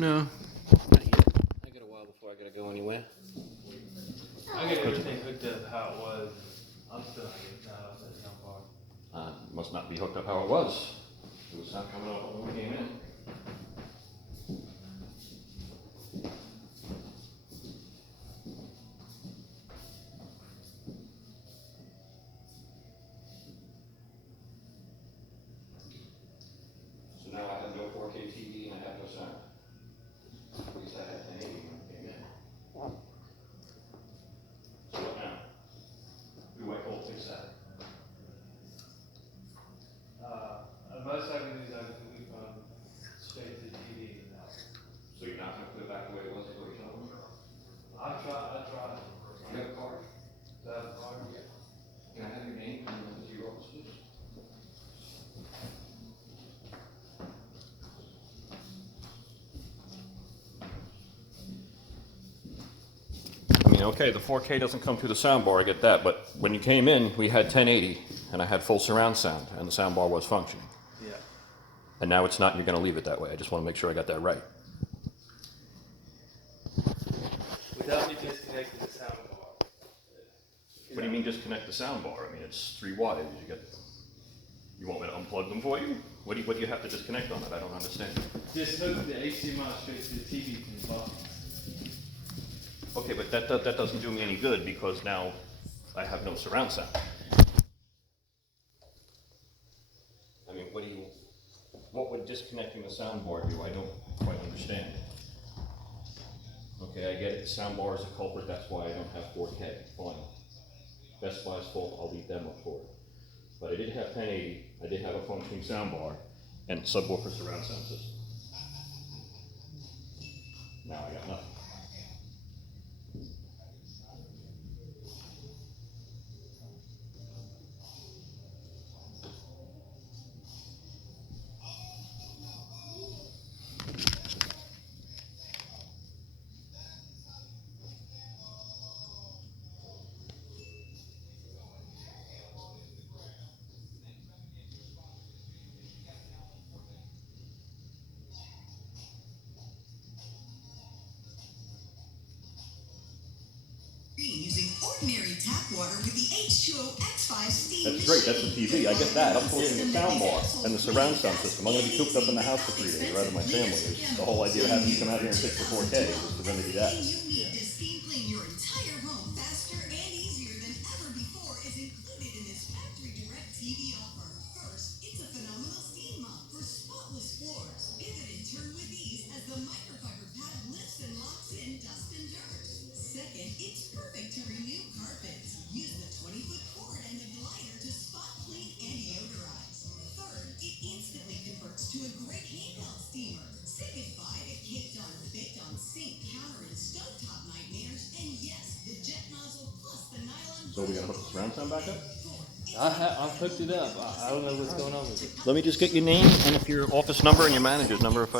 No, not yet. I got a while before I gotta go anywhere. I got everything hooked up how it was. I'm still not getting that off that sound bar. Must not be hooked up how it was. It was not coming out when we came in. So now I have no 4K TV and I have no sound. At least I had 1080 when I came in. So what now? Who do I call to fix that? Most I can do is I can move from straight to TV and out. So you're not gonna put it back the way it was before you told me? I tried. You have a card? That part, yeah. Can I have your name and the your office, please? I mean, okay, the 4K doesn't come through the soundbar, I get that, but when you came in, we had 1080, and I had full surround sound, and the soundbar was functioning. Yeah. And now it's not, and you're gonna leave it that way. I just wanna make sure I got that right. Without me disconnecting the sound bar. What do you mean disconnect the soundbar? I mean, it's 3 wires, you want me to unplug them for you? What do you have to disconnect on it? I don't understand. Just hook the HDMI straight to the TV from the box. Okay, but that doesn't do me any good because now I have no surround sound. I mean, what would disconnecting the soundbar do? I don't quite understand. Okay, I get it, the soundbar is a culprit, that's why I don't have 4K, fine. Best Buy's fault, I'll beat them up for it. But I did have 1080, I did have a functioning soundbar, and subwoofer surround sound system. Now I got nothing. Using ordinary tap water with the H2O X5 steam That's great, that's the TV, I get that. I'm talking the soundbar and the surround sound system. I'm gonna be cooped up in the house for 3 days, rather than my family. The whole idea of having you come out here and fix the 4K was to remedy that. You need to steam clean your entire home faster and easier than ever before is included in this factory direct TV offer. First, it's a phenomenal steam mop for spotless floors. Pivot and turn with ease as the microfiber pad lifts and locks in dust and dirt. Second, it's perfect to renew carpets. Use the 20-foot cord and the glider to spot clean and deodorize. Third, it instantly converts to a great handheld steamer. Say goodbye to caked-on, baked-on sink, counter, and stovetop nightmares. And yes, the jet nozzle plus the nylon. So we gotta hook the surround sound back up? I've hooked it up. I don't know what's going on with it. Let me just get your name and if your office number and your manager's number if I